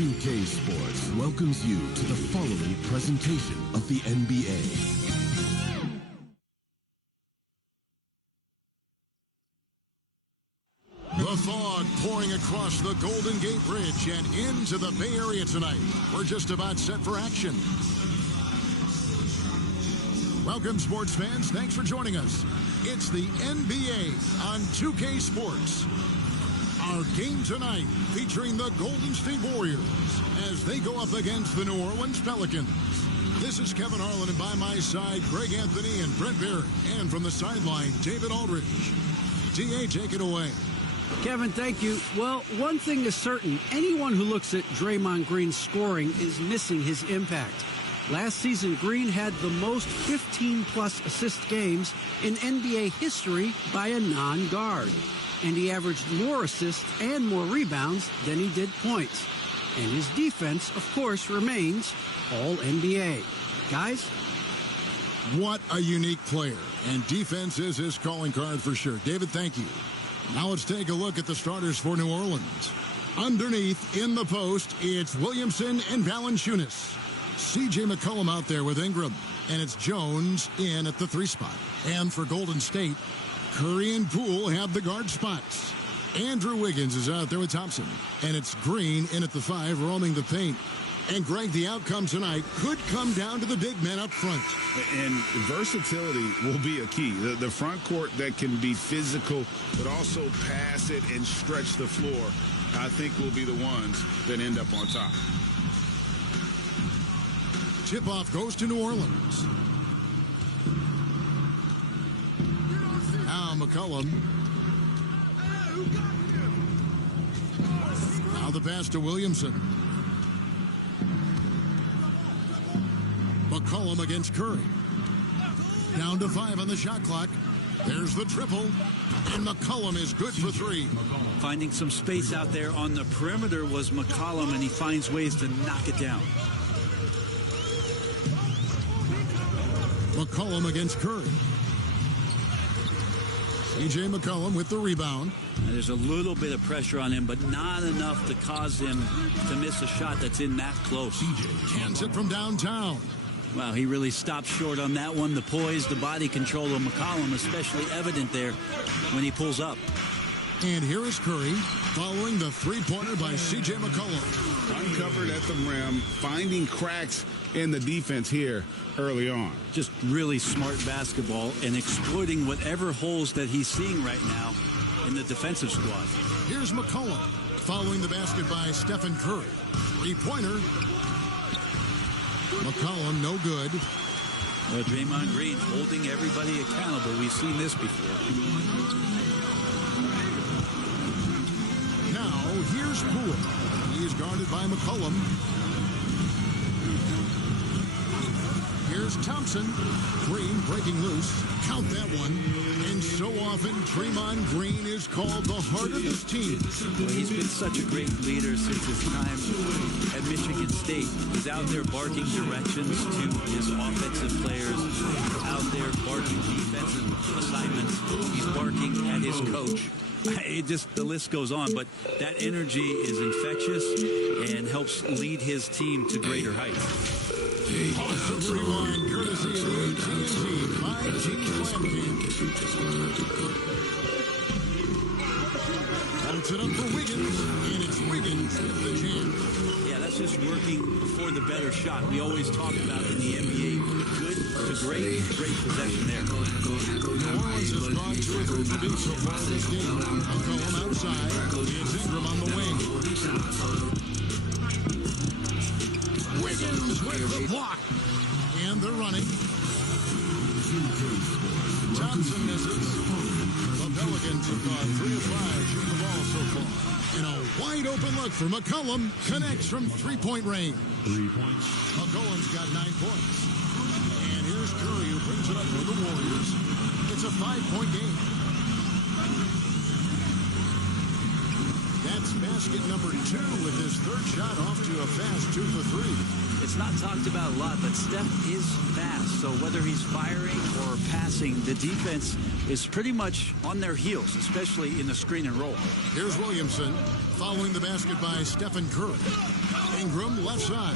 2K Sports welcomes you to the following presentation of the NBA. The fog pouring across the Golden Gate Bridge and into the Bay Area tonight. We're just about set for action. Welcome, sports fans. Thanks for joining us. It's the NBA on 2K Sports. Our game tonight featuring the Golden State Warriors as they go up against the New Orleans Pelicans. This is Kevin Harlan, and by my side, Greg Anthony and Brent Barrett. And from the sideline, David Aldridge. DA, take it away. Kevin, thank you. Well, one thing is certain. Anyone who looks at Draymond Green's scoring is missing his impact. Last season, Green had the most 15-plus assist games in NBA history by a non-guard. And he averaged more assists and more rebounds than he did points. And his defense, of course, remains All-NBA. Guys? What a unique player. And defense is his calling card for sure. David, thank you. Now let's take a look at the starters for New Orleans. Underneath, in the post, it's Williamson and Valanciunas. C.J. McCollum out there with Ingram. And it's Jones in at the 3 spot. And for Golden State, Curry and Poole have the guard spots. Andrew Wiggins is out there with Thompson. And it's Green in at the 5, roaming the paint. And, Greg, the outcome tonight could come down to the big men up front. And versatility will be a key. The front court that can be physical, but also pass it and stretch the floor, I think will be the ones that end up on top. Tip-off goes to New Orleans. Now McCollum. Now the pass to Williamson. McCollum against Curry. Down to 5 on the shot clock. There's the triple. And McCollum is good for 3. Finding some space out there on the perimeter was McCollum, and he finds ways to knock it down. McCollum against Curry. C.J. McCollum with the rebound. And there's a little bit of pressure on him, but not enough to cause him to miss a shot that's in that close. Hands it from downtown. Wow, he really stopped short on that one. The poise, the body control of McCollum, especially evident there when he pulls up. And here is Curry following the three-pointer by C.J. McCollum. Uncovered at the rim, finding cracks in the defense here early on. Just really smart basketball and exploiting whatever holes that he's seeing right now in the defensive squad. Here's McCollum following the basket by Stephen Curry. Three-pointer. McCollum, no good. Well, Draymond Green holding everybody accountable. We've seen this before. Now, here's Poole. He's guarded by McCollum. Here's Thompson. Green breaking loose. Count that one. And so often, Draymond Green is called the heart of this team. Well, he's been such a great leader since his time at Michigan State. He's out there barking directions to his offensive players, out there barking defensive assignments. He's barking at his coach. The list goes on, but that energy is infectious and helps lead his team to greater heights. Awesome rewind, courtesy of the AT&T 5G plan. Holds it up for Wiggins, and it's Wiggins with the jam. Yeah, that's just working for the better shot. We always talk about in the NBA, good to great possession there. New Orleans has gone 2 or 3 for deep so far this game. McCollum outside, it's Ingram on the wing. Wiggins with the block. And they're running. Thompson misses. The Pelicans have gone 3 of 5 shooting the ball so far. And a wide open look for McCollum. Connects from 3-point range. 3 points. McCollum's got 9 points. And here's Curry who brings it up for the Warriors. It's a 5-point game. That's basket number 2 with his 3rd shot off to a fast 2 for 3. it's not talked about a lot, but Steph is fast. So whether he's firing or passing, the defense is pretty much on their heels, especially in the screen and roll. Here's Williamson following the basket by Stephen Curry. Ingram left side.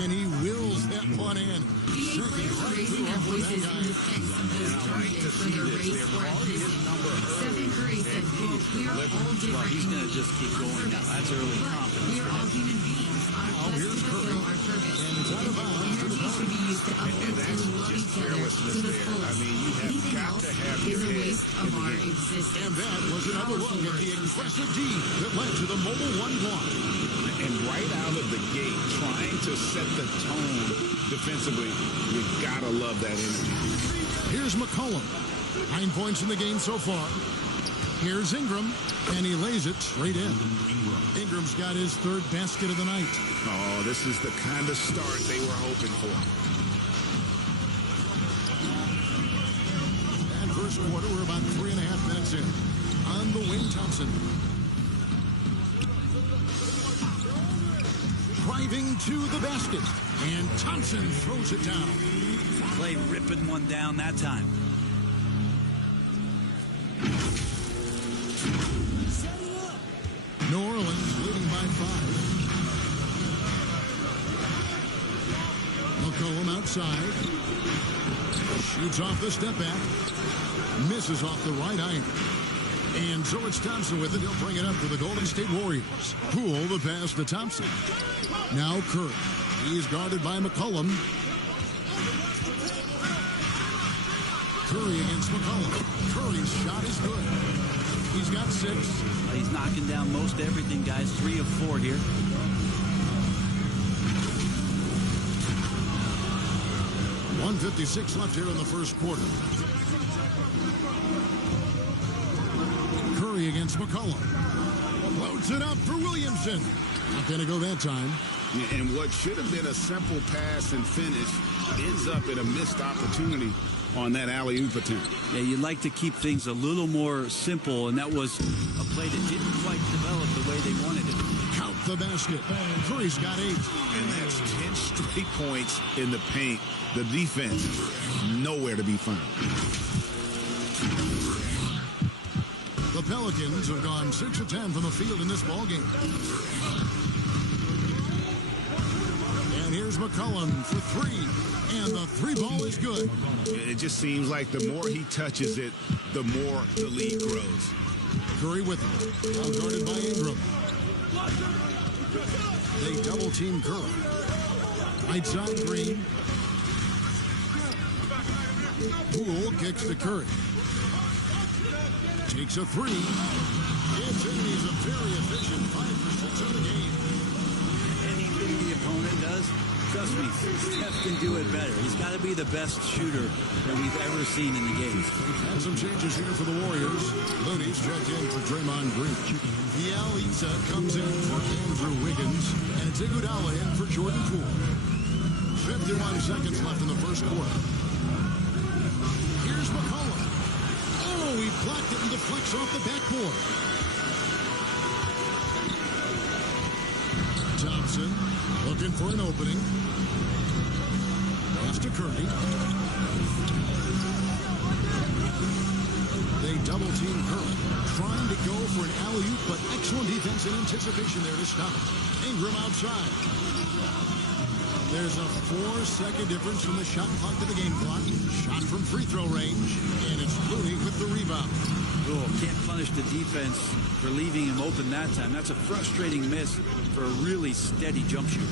And he wills that one in. Second right through off with that guy. Well, he's going to just keep going now. That's early confidence. We are all human beings. Our Here's Curry. And it's out of bounds to the should be used to uplift and love each other to the fullest. Anything else is a waste of our existence. And that was another look at the aggressive D that led to the mobile one block. And right out of the gate, trying to set the tone defensively, you gotta love that energy. Here's McCollum. 9 points in the game so far. Here's Ingram, and he lays it straight in. Ingram's got his third basket of the night. Oh, this is the kind of start they were hoping for. And first quarter, we're about 3.5 minutes in. On the wing, Thompson. Driving to the basket. And Thompson throws it down. Clay ripping one down that time. New Orleans leading by 5. McCollum outside. Shoots off the step back. Misses off the right iron. And so it's Thompson with it. He'll bring it up to the Golden State Warriors. Poole the pass to Thompson. Now Curry. He's guarded by McCollum. Curry against McCollum. Curry's shot is good. He's got 6. He's knocking down most everything, guys. 3 of 4 here. .156 left here in the first quarter. Curry against McCollum. Loads it up for Williamson. Not going to go that time. And what should have been a simple pass and finish ends up in a missed opportunity on that alley-oop attempt. Yeah, you'd like to keep things a little more simple, and that was a play that didn't quite develop the way they wanted it. Count the basket. Curry's got 8. And that's 10 straight points in the paint. The defense, nowhere to be found. The Pelicans have gone 6 of 10 from the field in this ballgame. And here's McCollum for 3. And the 3 ball is good. It just seems like the more he touches it, the more the lead grows. Curry with it. Now guarded by Ingram. They double team Curry. Right side Green. Poole kicks to Curry. Takes a 3. It's in. He's a very efficient 5 for 6 in the game. Anything the opponent does, trust me, Steph can do it better. He's got to be the best shooter that we've ever seen in the game. And some changes here for the Warriors. Looney's checked in for Draymond Green. Bielitsa comes in for Andrew Wiggins. And it's Iguodala in for Jordan Poole. 51 seconds left in the first quarter. Here's McCollum. Oh, he blocked it and deflects off the backboard. Thompson looking for an opening. Pass to Curry. They double team Curry. Trying to go for an alley-oop, but excellent defense and anticipation there to stop it. Ingram outside. There's a 4-second difference from the shot clock to the game clock. Shot from free throw range. And it's Looney with the rebound. Oh, can't punish the defense for leaving him open that time. That's a frustrating miss for a really steady jump shooter.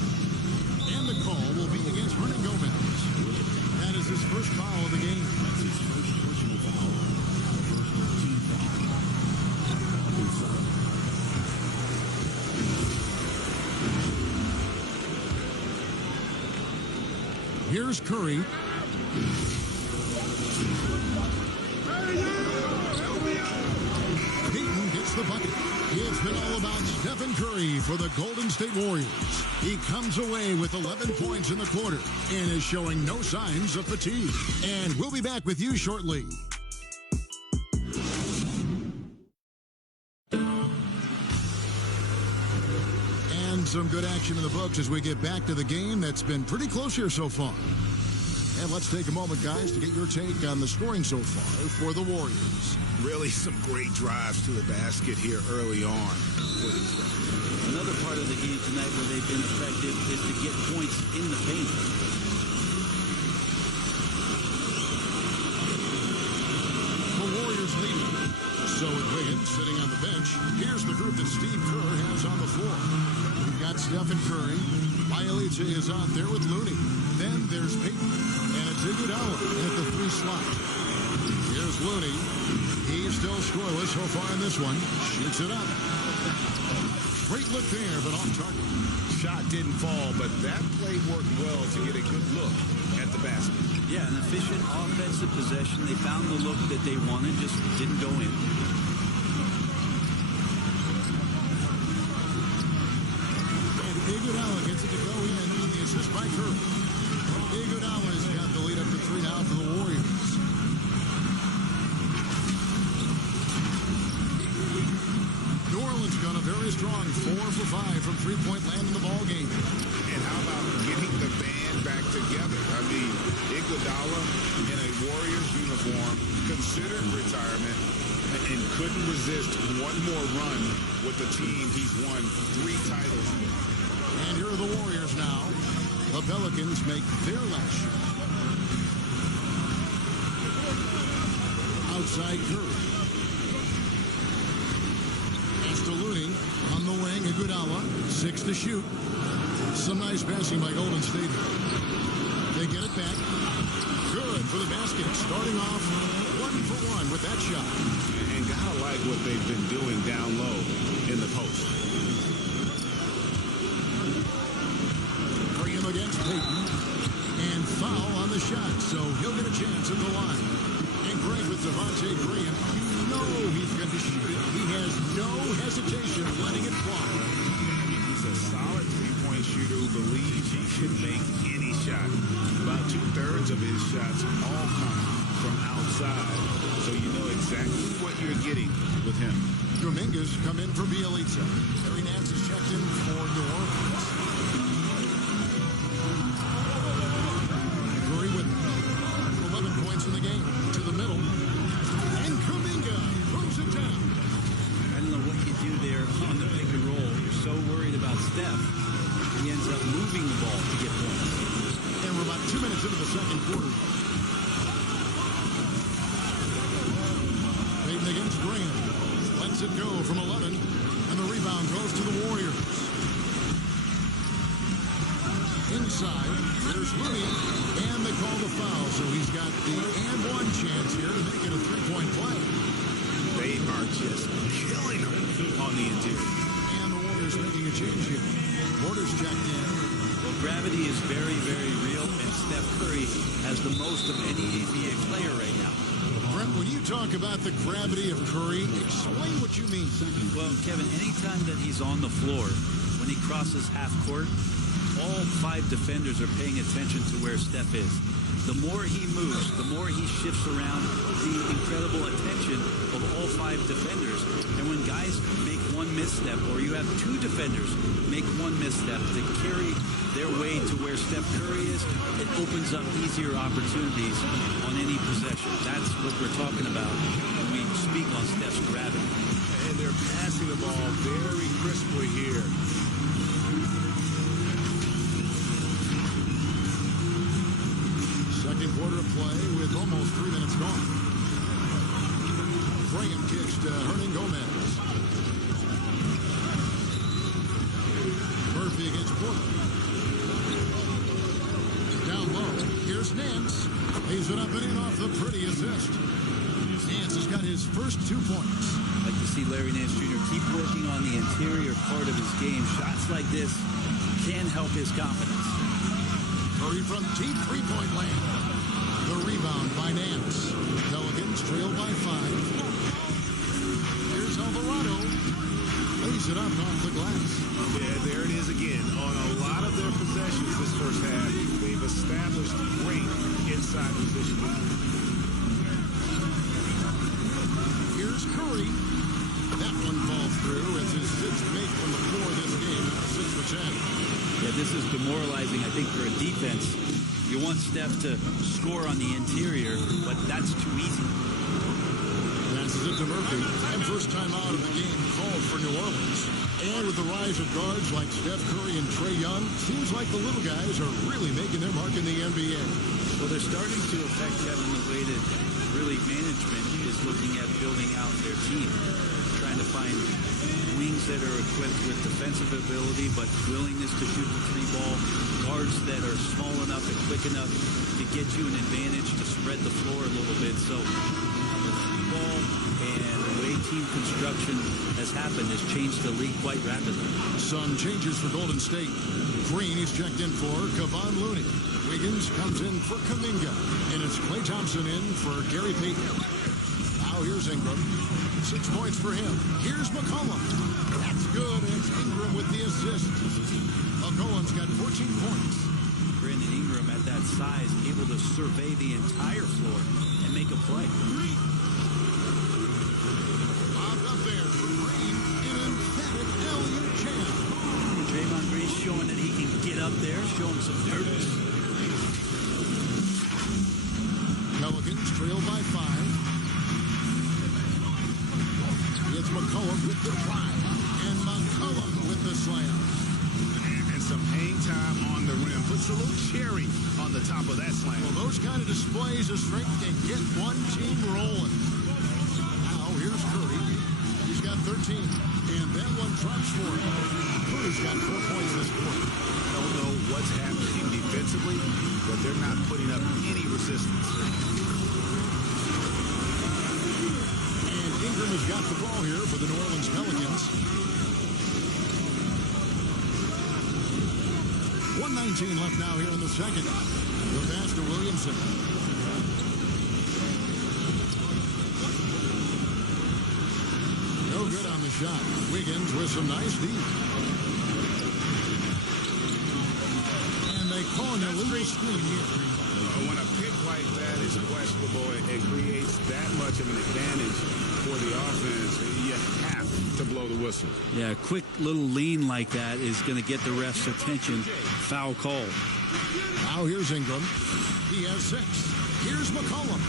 And the call will be against Hernan Gomez. That is his first foul of the game. That's his first personal foul. First team foul. Here's Curry. Peyton gets the bucket. It's been all about Stephen Curry for the Golden State Warriors. He comes away with 11 points in the quarter and is showing no signs of fatigue. And we'll be back with you shortly. And so some good action in the books as we get back to the game that's been pretty close here so far. And let's take a moment, guys, to get your take on the scoring so far for the Warriors. Really some great drives to the basket here early on for these guys. Another part of the game tonight where they've been effective is to get points in the paint. The Warriors leading. So with Wiggins sitting on the bench, here's the group that Steve Kerr has on the floor. We've got Stephen Curry. Bielitsa is out there with Looney. Then there's Payton. And it's Iguodala at the 3 slot. Here's Looney. He's still scoreless so far in this one. Shoots it up. Great look there, but off target. Shot didn't fall, but that play worked well to get a good look at the basket. Yeah, an efficient offensive possession. They found the look that they wanted, just didn't go in. And Iguodala gets it to go in on the assist by Curry. Iguodala's got the lead up to 3 now for the Warriors. New Orleans gone a very strong 4 for 5 from three-point land in the ball game. And how about getting the band back together? I mean, Iguodala in a Warriors uniform, considered retirement, and couldn't resist one more run with the team he's won 3 titles with. And here are the Warriors now. The Pelicans make their last shot. Outside Curry. Pass to Looney on the wing. Iguodala, 6 to shoot. Some nice passing by Golden State. They get it back. Good for the basket. Starting off 1 for 1 with that shot. And gotta like what they've been doing down low in the post. Bring him against Payton. And foul on the shot, so he'll get a chance at the line. And Greg with Devontae Graham, you know he's going to shoot it. He has no hesitation letting it fly. He's a solid three-point shooter who believes he should make any shot. About 2/3 of his shots all come from outside, so you know exactly what you're getting with him. Dominguez come in for Bielitsa. Larry Nance is checked in for New Orleans. Curry with 11 points in the game. To the middle. And Kuminga throws it down. I don't know what you do there on the pick and roll. You're so worried about Steph. He ends up moving the ball to get points. And we're about 2 minutes into the second quarter. Payton against Graham. Lets it go from 11. And the rebound goes to the Warriors. Inside, there's Looney. And they call the foul. So he's got the and one chance here to make it a 3-point play. They are just killing him on the interior. And the Warriors making a change here. Porter's checked in. Well, gravity is very, very real, and Steph Curry has the most of any NBA player right now. Brent, when you talk about the gravity of Curry, explain what you mean. Well, Kevin, anytime that he's on the floor, when he crosses half court, all 5 defenders are paying attention to where Steph is. The more he moves, the more he shifts around, the incredible attention of all 5 defenders. And when guys make one misstep, or you have 2 defenders make one misstep to carry their way to where Steph Curry is, it opens up easier opportunities on any possession. That's what we're talking about when we speak on Steph's gravity. And they're passing the ball very crisply here. Second quarter of play with almost 3 minutes gone. Graham kicks to Hernan Gomez. Murphy against Porter. Down low. Here's Nance. Lays it up and in off the pretty assist. Nance has got his first 2 points. I'd like to see Larry Nance Jr. keep working on the interior part of his game. Shots like this can help his confidence. Curry from deep 3-point land. The rebound by Nance. Pelicans trail by 5. Here's Alvarado. Lays it up off the glass. Yeah, there it is again. On a lot of their possessions this first half, they've established great inside positioning. Here's Curry. That one falls through. It's his 6th make from the floor this game. 6 for 10. this is demoralizing, I think, for a defense. You want Steph to score on the interior, but that's too easy. Passes it to Murphy. And first time out of the game called for New Orleans. And with the rise of guards like Steph Curry and Trae Young, seems like the little guys are really making their mark in the NBA. Well, they're starting to affect Kevin the way that really management is looking at building out their team. Trying to find wings that are equipped with defensive ability, but willingness to shoot the three ball. Guards that are small enough and quick enough to get you an advantage to spread the floor a little bit. So the three ball and the way team construction has happened has changed the league quite rapidly. Some changes for Golden State. Green is checked in for Kevon Looney. Wiggins comes in for Kuminga. And it's Klay Thompson in for Gary Payton. Now here's Ingram. 6 points for him. Here's McCollum. That's good. And it's Ingram with the assist. McCollum's got 14 points. Brandon Ingram at that size, able to survey the entire floor and make a play. Lobbed up there for Green. An emphatic LU jam. Draymond Green showing that he can get up there, showing some nervous. Pelicans trail by 5. It's McCollum with the drive. And McCollum with the slam. And some hang time on the rim. Puts a little cherry on the top of that slam. Well, those kind of displays of strength can get one team rolling. Now, here's Curry. He's got 13. And that one drops for him. Curry's got 4 points this quarter. I don't know what's happening defensively, but they're not putting up any resistance. And Ingram has got the ball here for the New Orleans Pelicans. 1:19 left now here in the second. The pass to Williamson. No good on the shot. Wiggins with some nice deep. And they call an illegal screen here. When a pick like that is questionable, it creates that much of an advantage for the offense. You have to blow the whistle. Yeah, a quick little lean like that is going to get the ref's attention. Foul call. Now here's Ingram. He has 6. Here's McCollum.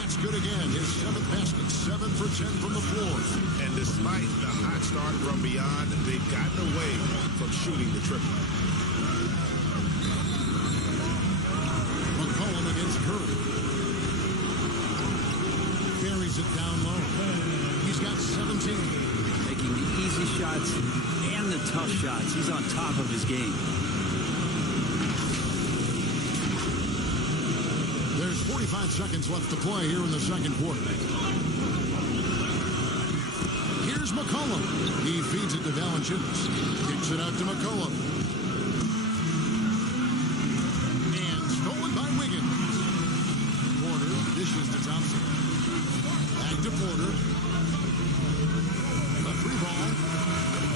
That's good again. His 7th basket. 7 for 10 from the floor. And despite the hot start from beyond, they've gotten away from shooting the triple. McCollum against Curry. Carries it down low. He's got 17. Making the easy shots and the tough shots. He's on top of his game. There's 45 seconds left to play here in the second quarter. Here's McCollum. He feeds it to Valanciunas. Kicks it out to McCollum. And stolen by Wiggins. Porter dishes to Thompson. Back to Porter. A free ball.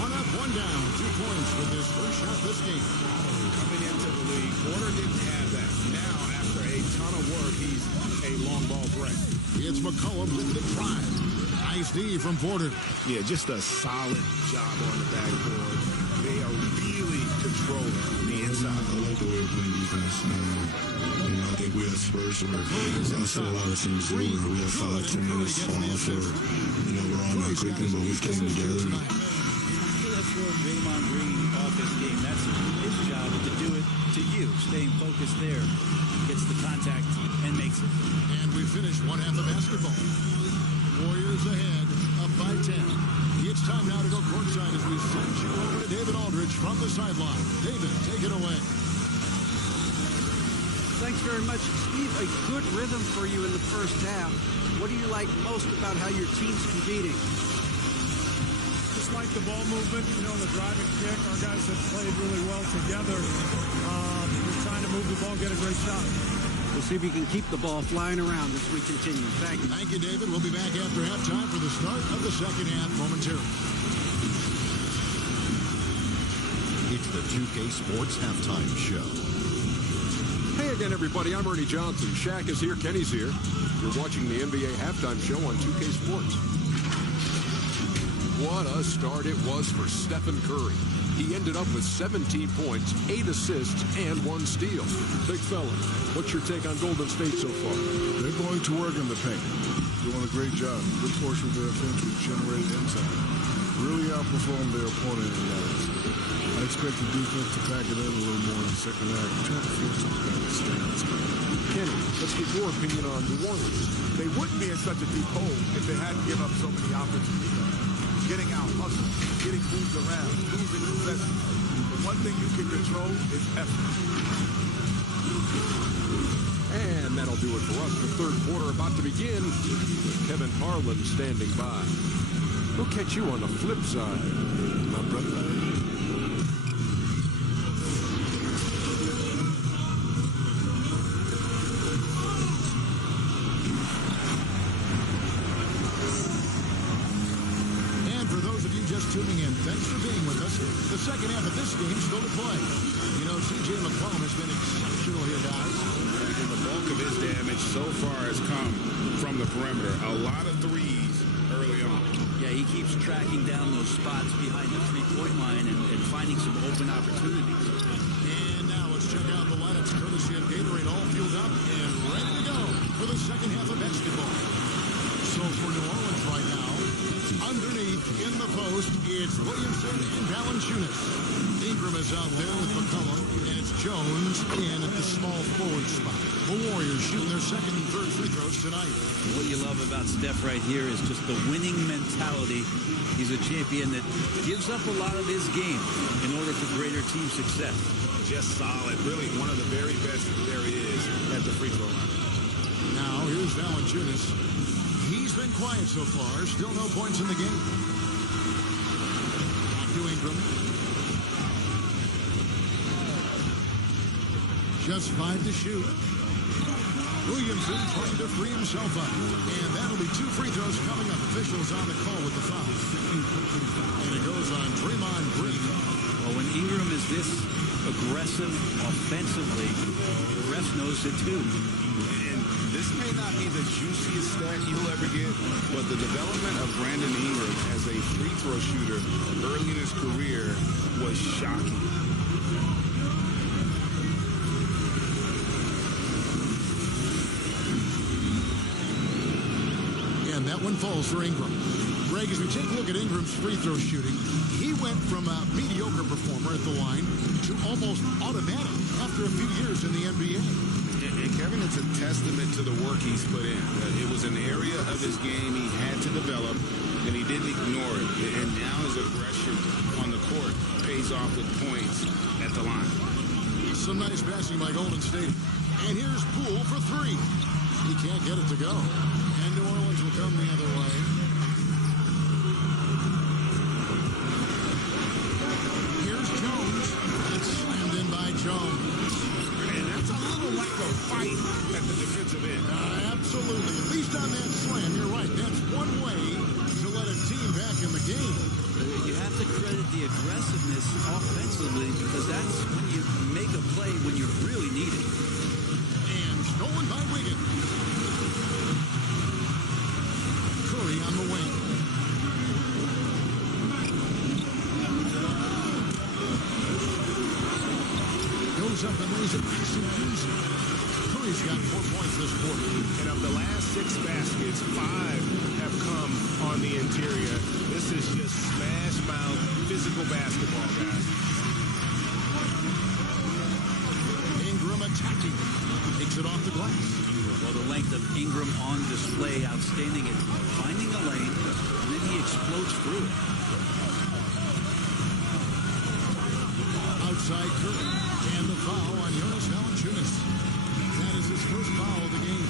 1 up, 1 down. 2 points with his first shot this game. Coming into the league, Porter didn't have that. Now, after a ton of work, he's a long ball threat. It's McCollum with the drive. Nice D from Porter. Yeah, just a solid job on the backboard. They are really controlling the inside. I like the way we're playing defense. I think we had Spurs where that's what a lot of teams do. We have 5-10 minutes on the floor. We're all not clicking, but we came together. Let's throw Draymond Green off his game. That's his job to do it to you. Staying focused there. Gets the contact and makes it. And we finish one half of basketball. Warriors ahead, up by 10. It's time now to go courtside as we send you over to David Aldridge from the sideline. David, take it away. Thanks very much, Steve. A good rhythm for you in the first half. What do you like most about how your team's competing? Just like the ball movement, the driving kick. Our guys have played really well together. We're trying to move the ball, get a great shot. We'll see if you can keep the ball flying around as we continue. Thank you. Thank you, David. We'll be back after halftime for the start of the second half momentarily. It's the 2K Sports Halftime Show. Hey again, everybody. I'm Ernie Johnson. Shaq is here. Kenny's here. You're watching the NBA Halftime Show on 2K Sports. What a start it was for Stephen Curry. He ended up with 17 points, 8 assists, and 1 steal. Big fella, what's your take on Golden State so far? They're going to work in the paint. Doing a great job. Good portion of their offense was generated inside. Really outperformed their opponent in the eyes. I expect the defense to pack it in a little more in the second half. Trying to force some kind of stance. Kenny, let's get your opinion on New Orleans. They wouldn't be in such a deep hole if they hadn't given up so many offensive rebounds. Getting out, hustle, getting moved around, losing possession. The one thing you can control is effort. And that'll do it for us. The third quarter about to begin with Kevin Harlan standing by. We'll catch you on the flip side, my brother. Tuning in. Thanks for being with us. The second half of this game still to play. You know, C.J. McCollum has been exceptional here, guys. And the bulk of his damage so far has come from the perimeter. A lot of threes early on. Yeah, he keeps tracking down those spots behind the three-point line and finding some open opportunities. And now let's check out the lineups courtesy of Gatorade, all fueled up and ready to go for the second half of basketball. So for New Orleans right now, underneath in the post, it's Williamson and Valanciunas. Ingram is out there with McCollum, and it's Jones in at the small forward spot. The Warriors shooting their second and third free throws tonight. What you love about Steph right here is just the winning mentality. He's a champion that gives up a lot of his game in order for greater team success. Just solid. Really one of the very best there is at the free throw line. Now, here's Valanciunas. He's been quiet so far. Still no points in the game. Back to Ingram. Just 5 to shoot. Williamson trying to free himself up. And that'll be 2 free throws coming up. Officials on the call with the foul. And it goes on Draymond Green. Well, when Ingram is this aggressive offensively, the ref knows it too. This may not be the juiciest stat you'll ever get, but the development of Brandon Ingram as a free throw shooter early in his career was shocking. And that one falls for Ingram. Greg, as we take a look at Ingram's free throw shooting, he went from a mediocre performer at the line to almost automatic after a few years in the NBA. And Kevin, it's a testament to the work he's put in. It was an area of his game he had to develop, and he didn't ignore it. And now his aggression on the court pays off with points at the line. Some nice passing by Golden State. And here's Poole for 3. He can't get it to go. And New Orleans will come the other way. Here's Jones. It's slammed in by Jones. And that's a little like a fight at the defensive end. Absolutely. At least on that slam, you're right. That's one way to let a team back in the game. You have to credit the aggressiveness offensively because that's when you make a play when you really need it. And stolen by Wiggins. Curry on the wing. Goes up and lays it nice and easy. Curry's got 4 points this quarter. And of the last 6 baskets, 5 have come on the interior. This is just smash mouth physical basketball, guys. Ingram attacking. Takes it off the glass. Well, the length of Ingram on display, outstanding at finding a lane, and then he explodes through it. Outside Curry. And the foul on Jonas Valanciunas. That is his first foul of the game.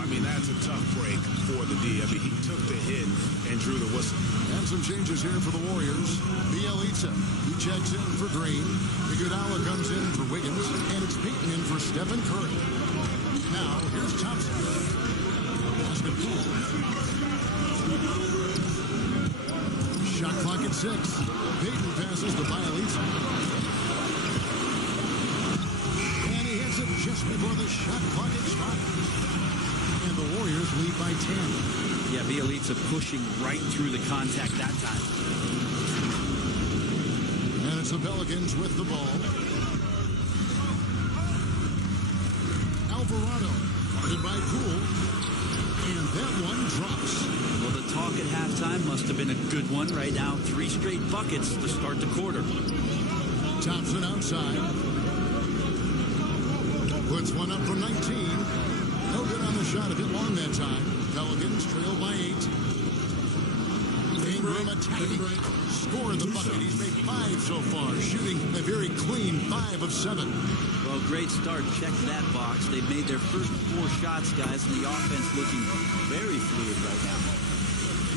I mean, that's a tough break for the D. I mean, he took the hit and drew the whistle. And some changes here for the Warriors. Bielitsa, he checks in for Green. Iguodala comes in for Wiggins. And it's Payton in for Stephen Curry. Now, here's Thompson. Pass to Poole. Shot clock at 6. Payton passes to Bielitsa. And he hits it just before the shot clock expires. And the Warriors lead by 10. Yeah, Bielitsa pushing right through the contact that time. And it's the Pelicans with the ball. Alvarado, guarded by Poole. And that one drops. Well, the talk at halftime must have been a good one. Right now, 3 straight buckets to start the quarter. Thompson outside. Puts one up from 19. No good on the shot, a bit long that time. Pelicans trail by 8. Ingram attacking. Scored the bucket. He's made 5 so far, shooting a very clean 5 of 7. Well, great start. Check that box. They've made their first 4 shots, guys, and the offense looking very fluid right now.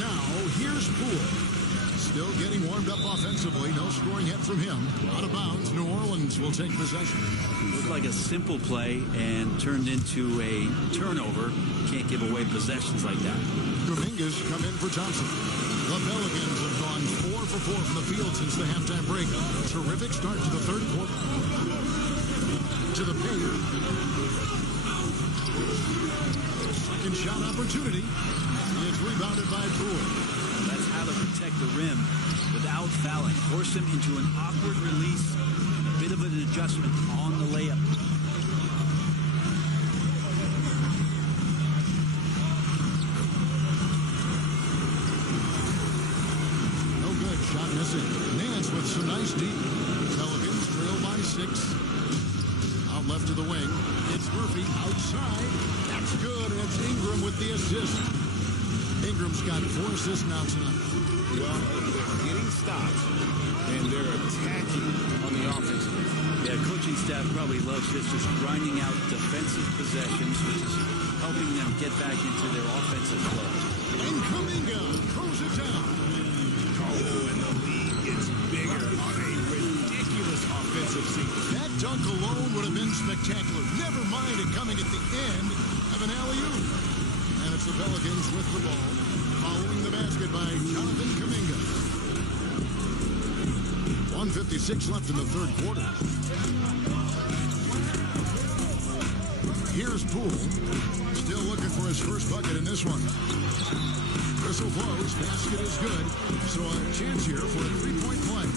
Now, here's Poole. Still getting warmed up offensively. No scoring yet from him. Out of bounds. New Orleans will take possession. Looked like a simple play and turned into a turnover. Can't give away possessions like that. Kuminga's come in for Thompson. The Pelicans have gone 4 for 4 from the field since the halftime break. Terrific start to the third quarter. To the paint. Second shot opportunity. It's rebounded by Poole. That's how to protect the rim without fouling. Force him into an awkward release. A bit of an adjustment on the layup. No good. Shot missing. Nance with some nice deep. Pelicans trail by 6. Out left to the wing. It's Murphy outside. That's good. And it's Ingram with the assist. Ingram's got 4 assists now tonight. Well, they're getting stops, and they're attacking on the offensive end. Yeah, coaching staff probably loves this, just grinding out defensive possessions, which is helping them get back into their offensive flow. And Kuminga throws it down. Oh, and the lead gets bigger on a ridiculous offensive sequence. That dunk alone would have been spectacular. Never mind it coming at the end of an alley-oop. And it's the Pelicans with the ball, following the basket by Jonathan Kuminga. 1:56 left in the third quarter. Here's Poole, still looking for his first bucket in this one. Whistle blows, basket is good, so a chance here for a 3-point play.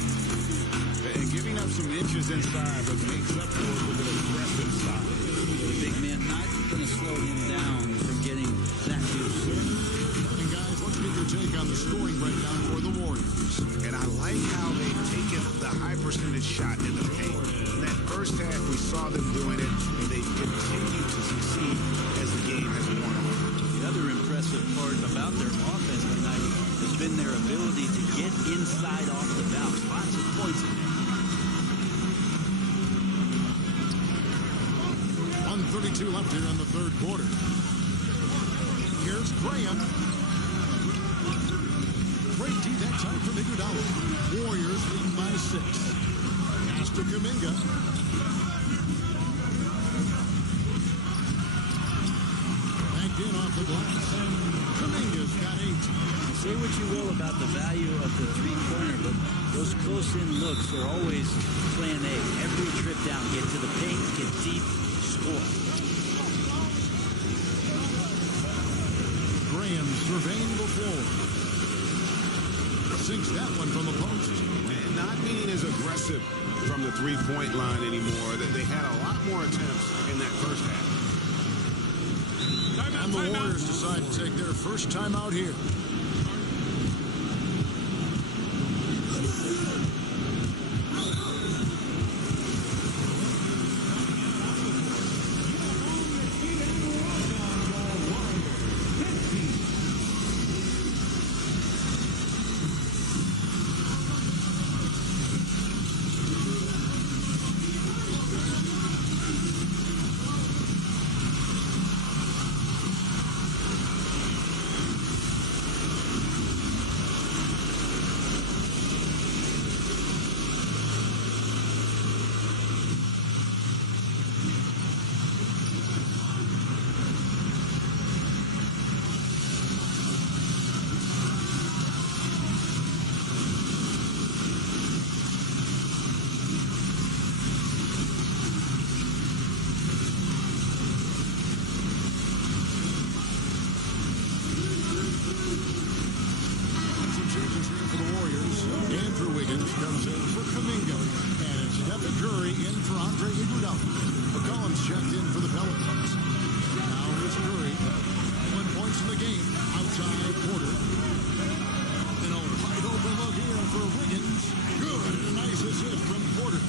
And giving up some inches inside, but makes up for it with an aggressive stop. The big man not going to slow him down from getting that juice. And guys, let's get your take on the scoring breakdown for the Warriors. And I like how they've taken the high percentage shot in the paint. In that first half, we saw them doing it, and they continue to succeed as the game has worn on. The other impressive part about their offense tonight has been their ability to get inside off the bounce. Lots of points. 1:32 left here in the third quarter. Here's Graham. Great D that time from Iguodala. Warriors leading by 6. Pass to Kuminga. Backed in off the glass. Kuminga's got 8. Say what you will about the value of the three-pointer, but those close-in looks are always plan A. Every trip down, get to the paint, get deep, score. Graham surveying the floor. Sinks that one from the post. And not being as aggressive from the three-point line anymore. They had a lot more attempts in that first half. And the Warriors decide to take their first time out here. Andre Iguodala. McCollum's checked in for the Pelicans. Now here's Curry. 1 point in the game. Outside Porter. And a wide open look here for Wiggins. Good. And a nice assist from Porter.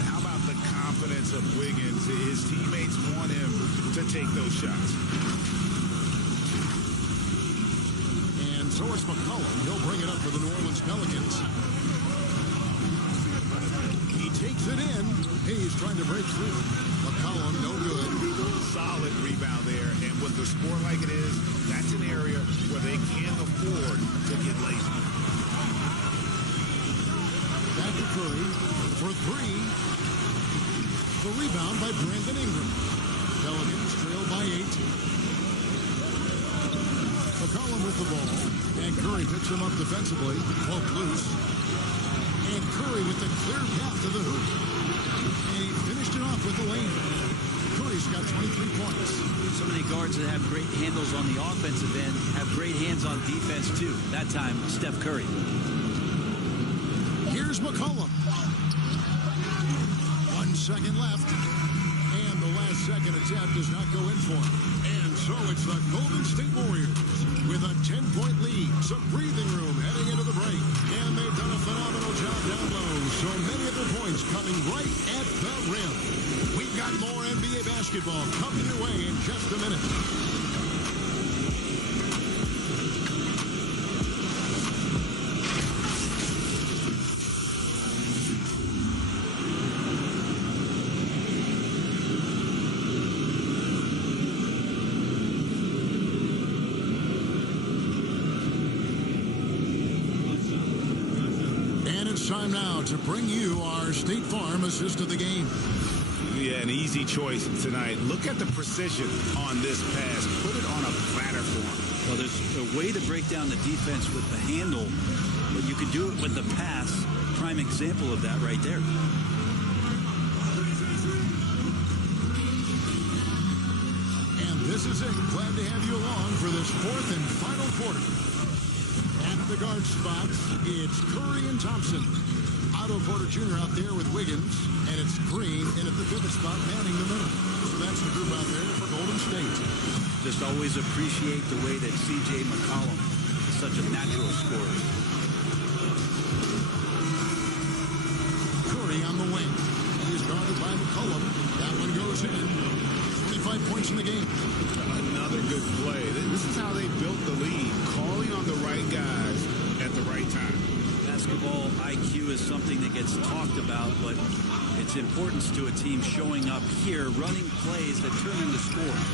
And how about the confidence of Wiggins? His teammates want him to take those shots. And so is McCollum. He'll bring it up for the New Orleans Pelicans. He takes it in. Hayes trying to break through. McCollum, no good. Solid rebound there. And with the score like it is, that's an area where they can't afford to get lazy. Back to Curry for three. The rebound by Brandon Ingram. Pelicans trail by 8. McCollum with the ball. And Curry picks him up defensively. Cloak loose. And Curry with the clear path to the hoop. And he finished it off with the lane. Curry's got 23 points. So many guards that have great handles on the offensive end have great hands on defense, too. That time, Steph Curry. Here's McCollum. 1 second left. And the last second attempt does not go in for him. And so it's the Golden State Warriors with a 10-point lead. Some breathing room heading into the break. And they've done a phenomenal job down low. So many of their points coming right at the rim. We've got more NBA basketball coming your way in just a minute. Time now to bring you our State Farm assist of the game. Yeah, an easy choice tonight. Look at the precision on this pass. Put it on a platter for him. Well, there's a way to break down the defense with the handle, but you can do it with the pass. Prime example of that right there. And this is it. Glad to have you along for this fourth and final quarter. At the guard spots, it's Curry and Thompson. Otto Porter Jr. out there with Wiggins, and it's Green in at the pivot spot, manning the middle. So that's the group out there for Golden State. Just always appreciate the way that C.J. McCollum is such a natural scorer. Curry on the wing. He is guarded by McCollum. That one goes in. 25 points in the game. Another good play. This is how they built the lead, calling on the right guys at the right time. Basketball IQ is something that gets talked about, but its importance to a team showing up here, running plays that turn into scores.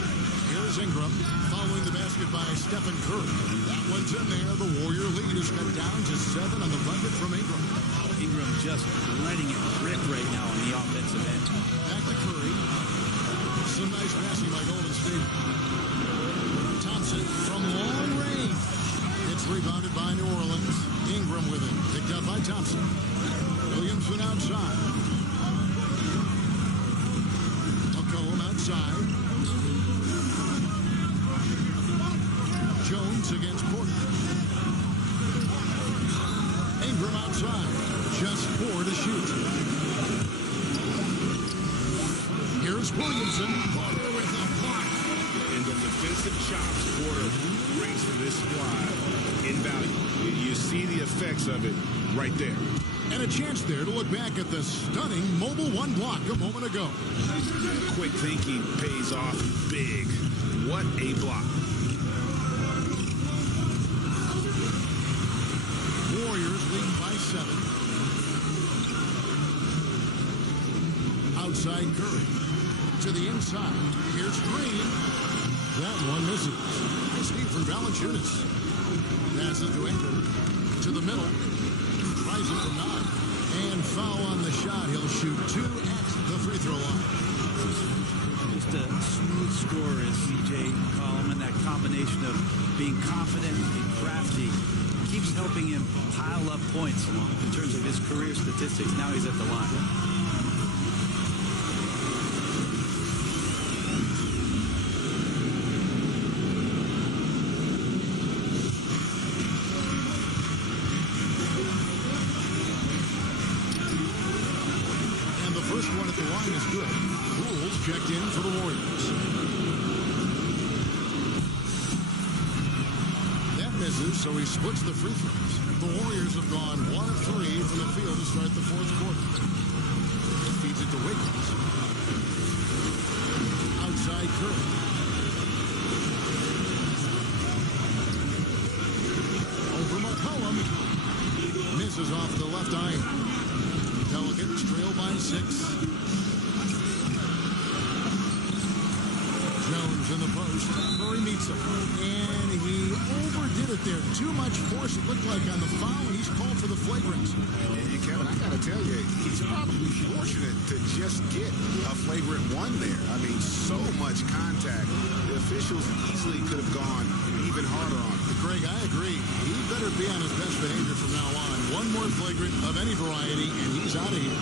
Here's Ingram following the basket by Stephen Curry. That one's in there. The Warrior lead is cut down to 7 on the bucket from Ingram. Ingram just letting it rip right now on the offensive end. Back to Curry. Some nice passing by Golden State. Thompson from long range. It's rebounded by New Orleans. Ingram with it. Picked up by Thompson. Williamson outside. McCollum outside. Jones against Porter. Ingram outside. Just 4 to shoot. Here's Williamson. Porter with a block. And the defensive chops Porter brings to this squad invaluable. You see the effects of it right there. And a chance there to look back at the stunning Mobile One block a moment ago. Quick thinking pays off big. What a block. Warriors leading by 7. Outside Curry. To the inside. Here's Green. That one misses. Steve from Valanciunas. Passes to Ingram. To the middle. Tries it from 9. And foul on the shot. He'll shoot 2 at the free throw line. Just a smooth scorer is C.J. McCollum, and that combination of being confident and crafty keeps helping him pile up points in terms of his career statistics. Now he's at the line. checked in for the Warriors. That misses, so he splits the free throws. The Warriors have gone 1 of 3 from the field to start the fourth quarter. Feeds it to Wiggins. Outside Curry. Over McCollum. Misses off the left iron. Pelicans trail by 6. Jones in the post. Murray meets him. And he overdid it there. Too much force, it looked like, on the foul, and he's called for the flagrant. And Kevin, I got to tell you, he's probably fortunate to just get a flagrant one there. I mean, so much contact. The officials easily could have gone even harder on him. Greg, I agree. He better be on his best behavior from now on. One more flagrant of any variety, and he's out of here.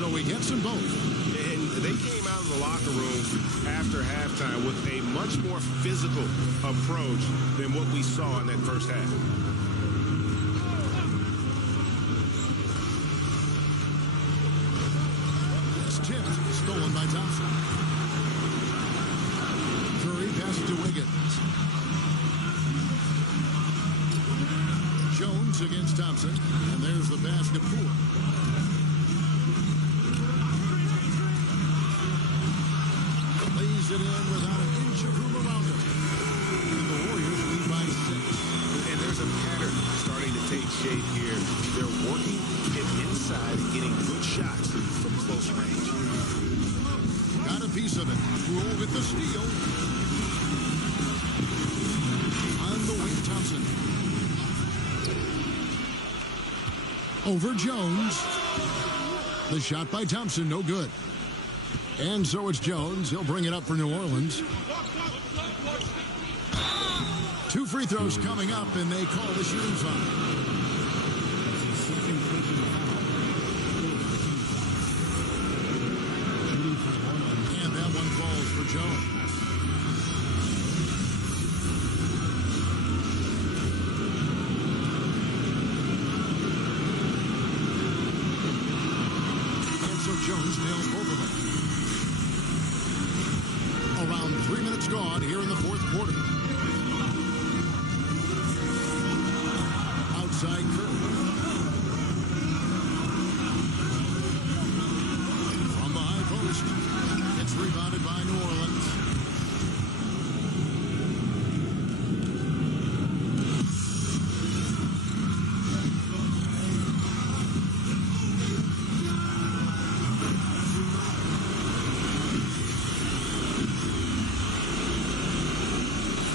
So he gets them both. And they came out of the locker room after halftime with a much more physical approach than what we saw in that first half. It's tipped, stolen by Thompson. Curry passes to Wiggins. Jones against Thompson, and there's the basket Poole. Lays it in without an inch of room around him. And the Warriors lead by 6. And there's a pattern starting to take shape here. They're working it inside and getting good shots from close range. Got a piece of it. Poole with the steal. On the wing, Thompson. Over Jones. The shot by Thompson, no good. And so it's Jones. He'll bring it up for New Orleans. 2 free throws coming up, and they call the shooting foul. And that one falls for Jones. Jones nails both of them. Around 3 minutes gone here in the fourth quarter. Outside Curry. From the high post. It's rebounded by New Orleans.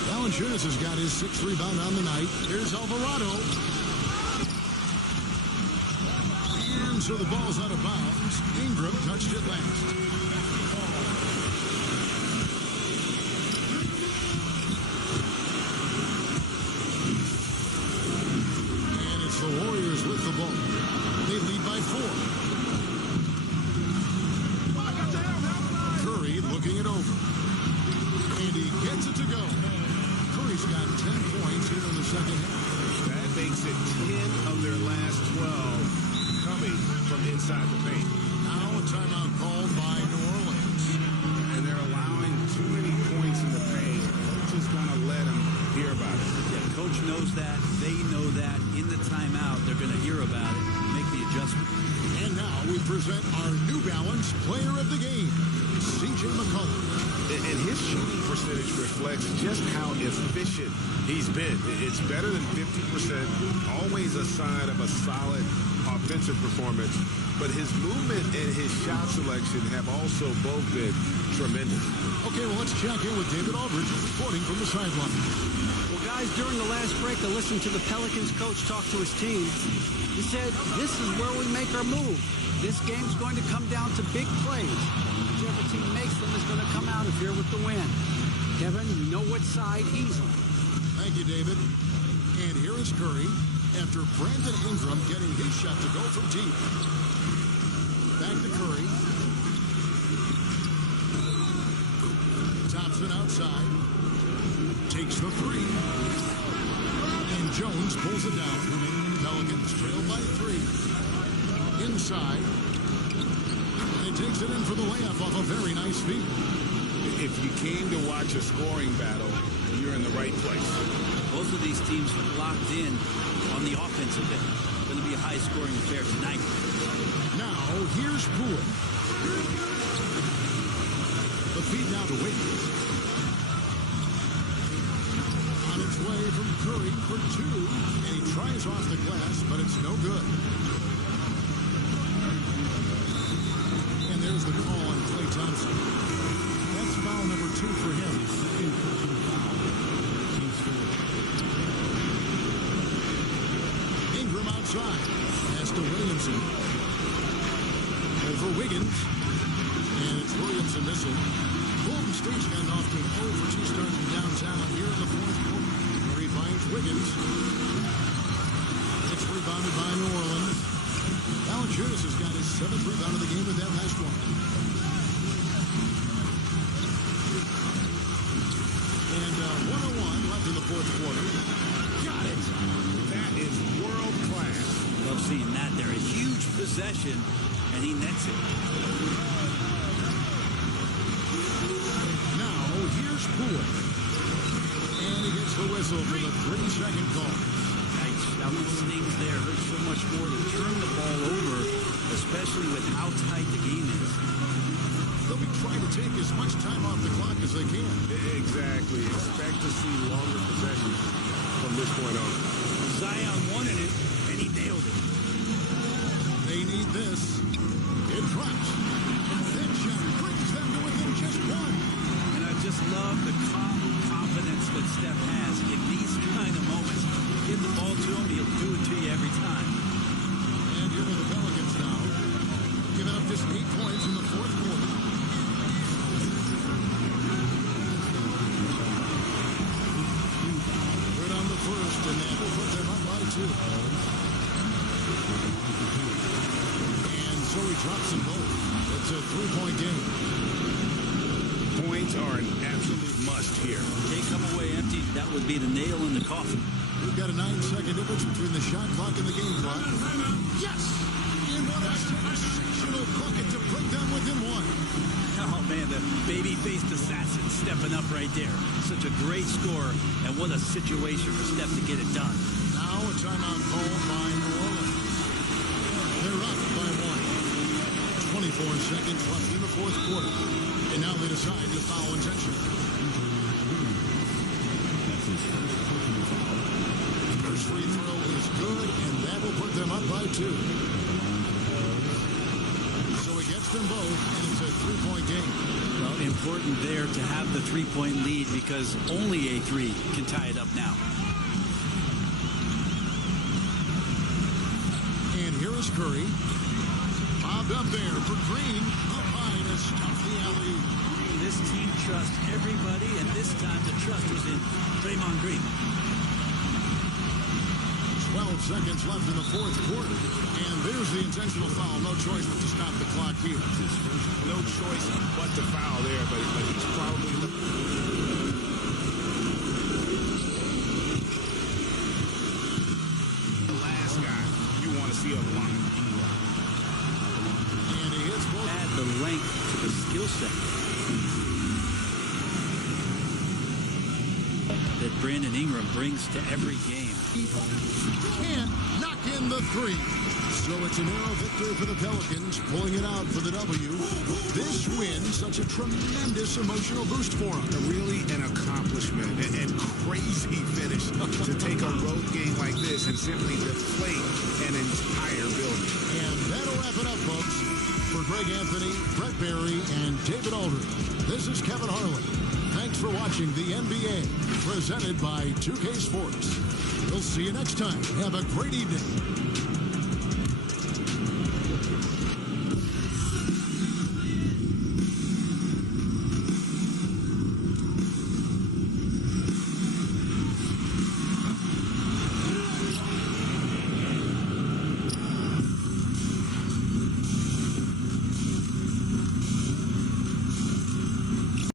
Valanciunas has got his 6th rebound on the night. Here's Alvarado. And so the ball's out of bounds. Ingram touched it last. And it's the Warriors with the ball. They lead by 4. Curry looking it over. And he gets it to go. Curry's got 10 points here in the second half. That makes it 10 of their last 12 coming from inside the paint. Now a timeout called by New Orleans. And they're allowing too many points in the paint. Coach is going to let them hear about it. Yeah, coach knows that. They know that. In the timeout, they're going to hear about it, make the adjustment. And now we present our New Balance Player of the Game, C.J. McCollum. And his shooting percentage reflects just how efficient he's been. It's better than 50%, always a sign of a solid offensive performance. But his movement and his shot selection have also both been tremendous. Okay, well, let's check in with David Aldridge reporting from the sideline. Well, guys, during the last break, I listened to the Pelicans coach talk to his team. He said, this is where we make our move. This game's going to come down to big plays. Whichever team makes them is going to come out of here with the win. Kevin, you know what side he's on. Thank you, David. And here is Curry after Brandon Ingram getting his shot to go from deep. Back to Curry. Thompson outside. Takes the 3. And Jones pulls it down. Pelicans trail by 3. Inside. he takes it in for the layup off a very nice feed. If you came to watch a scoring battle, you're in the right place. Both of these teams locked in on the offensive end. Going to be a high-scoring affair tonight. Now, here's Poole. The feed now to Wiggins. On its way from Curry for two, and he tries off the glass, but it's no good. And there's the call on Klay Thompson. That's foul number 2 for him. Ingram outside. Pass to Williamson. Over Wiggins. And it's Williamson missing. Golden State's gotten off to an 0 for 2 start from downtown here in the fourth quarter, where he finds Wiggins. It's rebounded by New Orleans. Valanciunas has got his 7th rebound of the game with that last one. And 101 left in the fourth quarter. Got it. That is world class. Love seeing that there. A huge possession, and he nets it. Now, here's Poole. And he gets the whistle for the 30-second call. Nice. How many stings there hurt so much more to turn the ball over, especially with how tight the game is. They'll be trying to take as much time off the clock as they can. Exactly. Expect to see longer possession from this point on. Zion wanted it, and he nailed it. They need this. It drops. Then Jeff brings them to within just one. And I just love the calm confidence that Steph has. In these kind of moments, give the ball to him, he'll do it to you every time. And here are the Pelicans now, giving up just 8 points in the fourth quarter. Good on the first, and that will put them up by 2. And so he drops them both. It's a 3-point game. Points are an absolute must here. They come away empty, that would be the nail in the coffin. We've got a 9-second difference between the shot clock and the game clock. Yes! And what a sensational bucket to put them within 1. Oh, man, the baby-faced assassin stepping up right there. Such a great score, and what a situation for Steph to get it done. Now a timeout called by New Orleans. They're up by 1. 24 seconds left in the fourth quarter. And now they decide to foul intentionally. First free throw is good, and that will put them up by 2. So he gets them both, and it's a 3-point game. Well, important there to have the 3-point lead because only a 3 can tie it up now. And here is Curry. Bobbed up there for Green. Up high to stuff the alley. This team trusts everybody, and this time the trust was in Draymond Green. 12 seconds left in the fourth quarter. And there's the intentional foul. No choice but to stop the clock here. No choice but to foul there, but he's probably... the last guy you want to see up line. And he hits both. Add the length to the skill set that Brandon Ingram brings to every game. Can't knock in the 3. So it's a narrow victory for the Pelicans, pulling it out for the W. This win, such a tremendous emotional boost for them. Really an accomplishment and crazy finish to take a road game like this and simply deflate an entire building. And that'll wrap it up, folks. For Greg Anthony, Brett Barry, and David Aldridge, this is Kevin Harlan. Thanks for watching the NBA, presented by 2K Sports. We'll see you next time. Have a great evening.